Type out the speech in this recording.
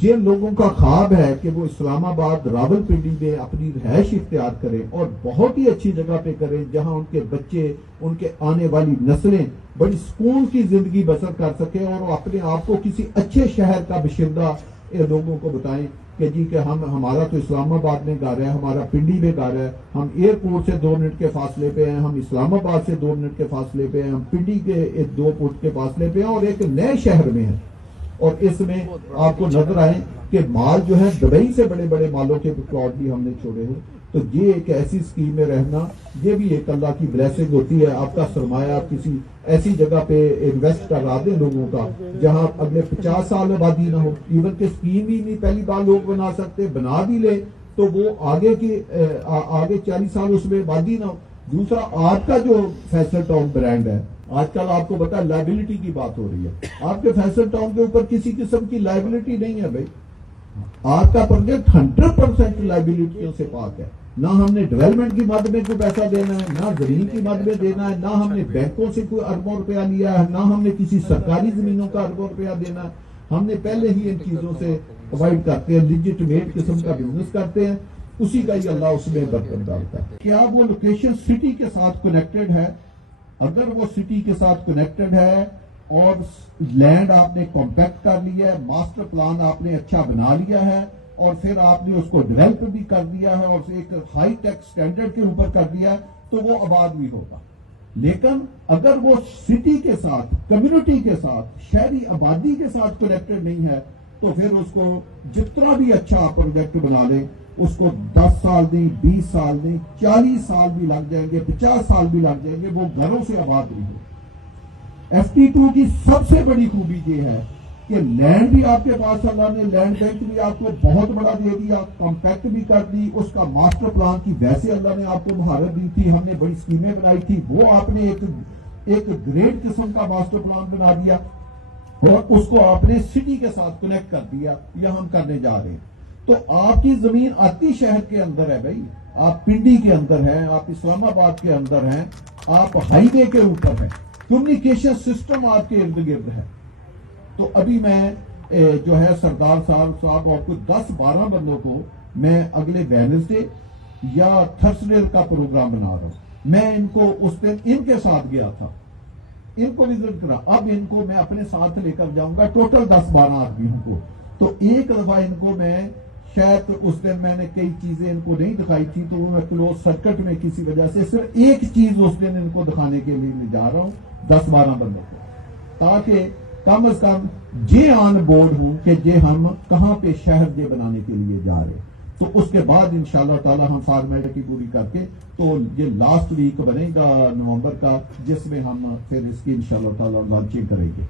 جن لوگوں کا خواب ہے کہ وہ اسلام آباد راولپنڈی میں اپنی رہائش اختیار کریں اور بہت ہی اچھی جگہ پہ کریں جہاں ان کے بچے، ان کے آنے والی نسلیں بڑی سکون کی زندگی بسر کر سکیں اور وہ اپنے آپ کو کسی اچھے شہر کا باشندہ لوگوں کو بتائیں کہ جی کہ ہمارا تو اسلام آباد میں گھر ہے، ہمارا پنڈی میں گھر ہے، ہم ایئرپورٹ سے 2 منٹ کے فاصلے پہ ہیں، ہم اسلام آباد سے 2 منٹ کے فاصلے پہ ہیں، ہم پنڈی کے 2 فٹ کے فاصلے پہ ہیں اور ایک نئے شہر میں ہیں۔ اور اس میں آپ کو نظر آئے کہ مال جو ہے دبئی سے بڑے بڑے مالوں کے پلاٹ بھی ہم نے چھوڑے ہیں۔ تو یہ ایک ایسی اسکیم میں رہنا، یہ بھی ایک اللہ کی بلیسنگ ہوتی ہے۔ آپ کا سرمایہ کسی ایسی جگہ پہ انویسٹ کرا دیں لوگوں کا جہاں اگلے 50 سال آبادی نہ ہو، ایون کہ اسکیم ہی نہیں پہلی بار لوگ بنا سکتے، بنا بھی لے تو وہ آگے 40 سال اس میں آبادی نہ ہو۔ دوسرا، آپ کا جو فیصل ٹاؤن برانڈ ہے، آج کل آپ کو پتا لائبلٹی کی بات ہو رہی ہے، آپ کے فیصل ٹاؤن کے اوپر کسی قسم کی لائبلٹی نہیں ہے بھائی۔ آپ کا پروجیکٹ 100% لائبلٹیوں سے پاک ہے۔ نہ ہم نے ڈیولپمنٹ کی مد میں کوئی پیسہ دینا ہے، نہ زمین کی مد میں دینا ہے، نہ ہم نے بینکوں سے کوئی اربوں روپیہ لیا ہے، نہ ہم نے کسی سرکاری زمینوں کا اربوں روپیہ دینا ہے۔ ہم نے پہلے ہی ان چیزوں سے اوائڈ کرتے ہیں، لیجٹمیٹ قسم کا بزنس کرتے ہیں، اسی کا ہی اللہ اس میں برکت ڈالتا ہے۔ کیا وہ لوکیشن سٹی کے ساتھ کنیکٹڈ ہے؟ اگر وہ سٹی کے ساتھ کنیکٹڈ ہے اور لینڈ آپ نے کمپیکٹ کر لیا ہے، ماسٹر پلان آپ نے اچھا بنا لیا ہے اور پھر آپ نے اس کو ڈیولپ بھی کر دیا ہے اور ایک ہائی ٹیک سٹینڈرڈ کے اوپر کر دیا ہے تو وہ آباد بھی ہوگا۔ لیکن اگر وہ سٹی کے ساتھ، کمیونٹی کے ساتھ، شہری آبادی کے ساتھ کنیکٹڈ نہیں ہے تو پھر اس کو جتنا بھی اچھا پروجیکٹ بنا لیں، اس کو 10 سال نہیں، 20 سال نہیں، 40 سال بھی لگ جائیں گے، 50 سال بھی لگ جائیں گے، وہ گھروں سے آباد نہیں ہو۔ FT2 کی سب سے بڑی خوبی یہ ہے کہ لینڈ بھی آپ کے پاس، اللہ نے لینڈ بینک بھی آپ کو بہت بڑا دے دیا، کمپیکٹ بھی کر دی، اس کا ماسٹر پلان کی ویسے اللہ نے آپ کو مہارت دی تھی، ہم نے بڑی اسکیمیں بنائی تھی، وہ آپ نے ایک گریٹ قسم کا ماسٹر پلان بنا دیا اور اس کو آپ نے سٹی کے ساتھ کنیکٹ کر دیا۔ یہ ہم کرنے جا رہے ہیں۔ تو آپ کی زمین آتی شہر کے اندر ہے بھائی، آپ پنڈی کے اندر ہیں، آپ اسلام آباد کے اندر ہیں، آپ ہائی وے کے اوپر ہیں، کمیونیکیشن سسٹم آپ کے ارد گرد ہے۔ تو ابھی میں جو ہے سردار صاحب اور کچھ 10-12 بندوں کو میں اگلے وینسڈے یا تھرسڈے کا پروگرام بنا رہا ہوں۔ میں ان کو اس دن ان کے ساتھ گیا تھا، ان کو وزٹ کرا، اب ان کو میں اپنے ساتھ لے کر جاؤں گا، ٹوٹل 10-12 آدمیوں کو۔ تو ایک دفعہ ان کو میں شاید اس دن میں نے کئی چیزیں ان کو نہیں دکھائی تھی تو وہ میں کلوز سرکٹ میں کسی وجہ سے صرف ایک چیز اس دن ان کو دکھانے کے لیے میں جا رہا ہوں 10-12 بندوں کو، تاکہ کم از کم یہ آن بورڈ ہوں کہ یہ ہم کہاں پہ شہر یہ بنانے کے لیے جا رہے ہیں۔ تو اس کے بعد انشاءاللہ تعالی ہم فارمیلٹی پوری کر کے تو یہ لاسٹ ویک بنے گا نومبر کا، جس میں ہم پھر اس کی انشاءاللہ تعالی لانچنگ کریں گے۔